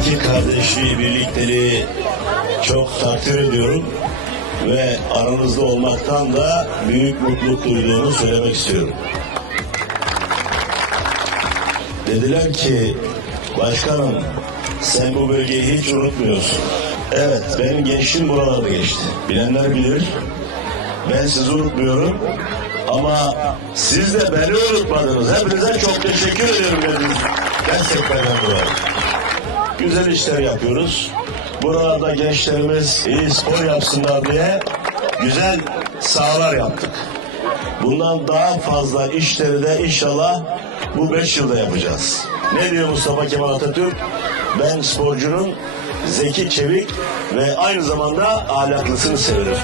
kardeşliği, birlikteliği çok takdir ediyorum ve aranızda olmaktan da büyük mutluluk duyduğumu söylemek istiyorum. Dediler ki başkanım sen bu bölgeyi hiç unutmuyorsun. Evet benim gençliğim buralarda geçti. Bilenler bilir. Ben sizi unutmuyorum. Ama siz de beni unutmadınız. Hepinize çok teşekkür ediyorum desteklerden dolayı. Güzel işler yapıyoruz. Buralarda gençlerimiz iyi spor yapsınlar diye güzel sahalar yaptık. Bundan daha fazla işleri de inşallah bu beş yılda yapacağız. Ne diyor Mustafa Kemal Atatürk? Ben sporcunun zeki, çevik ve aynı zamanda ahlaklısını severim.